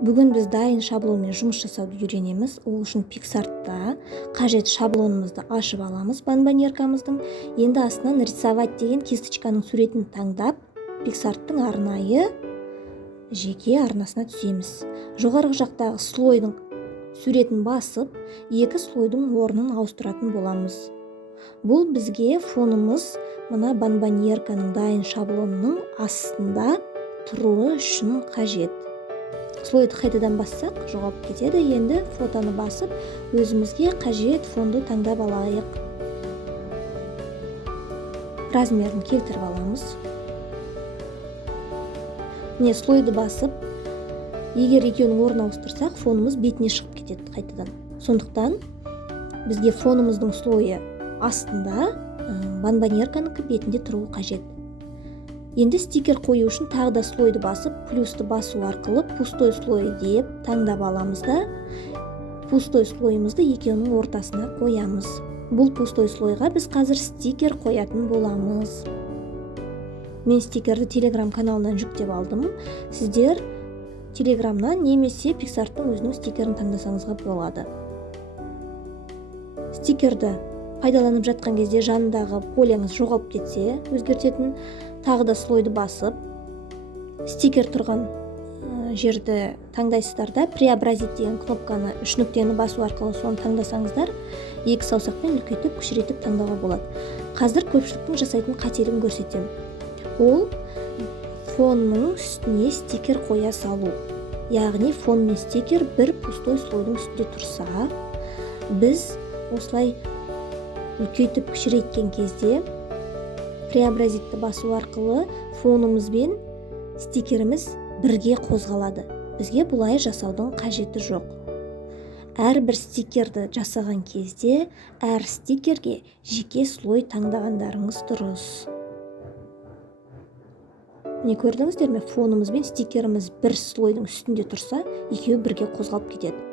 Бүгін біз дайын шаблонмен жұмыс жасауды үйренеміз. Ол үшін PicsArt'та қажет шаблонымызды ашып аламыз, банбанеркамыздың. Енді астынан рисовать деген кисточканың суретін таңдап, PicsArt'тың арнайы жеке арнасына түсеміз. Жоғарғы жақтағы слойдың суретін басып, екі слойдың орнын ауыстыратын боламыз. Бұл бізге фонымыз мына банбанерканың дайын шаблонының астында тұруы үшін қажет. Слойды қайтадан бассақ, жоғалып кетеді. Енді фотоны басып, өзімізге қажет фонды таңдап алайық. Размерін келтіріп аламыз. Міне слойды басып, егер екеуінің орнын ауыстырсақ, фонымыз бетіне шығып кетеді қайтадан. Сондықтан бізге фонымыздың слойы астында, банбанерканың бетінде тұруы қажет. Енді стикер қою үшін тағы да слойды басып, плюсты басу арқылы пустой слой деп таңдап аламыз да, пустой слойымызды екеуінің ортасына қоямыз. Бұл пустой слойға біз қазір стикер қоятын боламыз. Мен стикерді Telegram каналынан жүктеп алдым. Сіздер Telegramнан немесе PicsArt'тың өзінің стикерін таңдасаңызға болады. Стикерді пайдаланып жатқан кезде жанындағы полеңіз жоғалып кетсе, өзгертетін, тағы да слойды басып, стикер тұрған жерді таңдайсыздар да, преобразить деген кнопканы, үш нүктені басу арқылы соны таңдасаңыздар, екі саусақпен үлкейтіп, кішірейтіп таңдауға болады. Қазір көпшіліктің жасайтын қателігін көрсетем. Ол фонның үстіне стикер қоя салу. Яғни фон мен стикер бір пустой слойдың үстінде тұрса, біз осылай үлкейтіп кішірейткен кезде преобразитті басу арқылы фонымыз бен стикеріміз бірге қозғалады. Бізге бұлай жасаудың қажеті жоқ. Әрбір стикерді жасаған кезде әр стикерге жеке слой таңдағандарыңыз дұрыс. Не көрдіңіздер ме? Фонымыз бен стикеріміз бір слойдың үстінде тұрса, екеуі бірге қозғалып кетеді.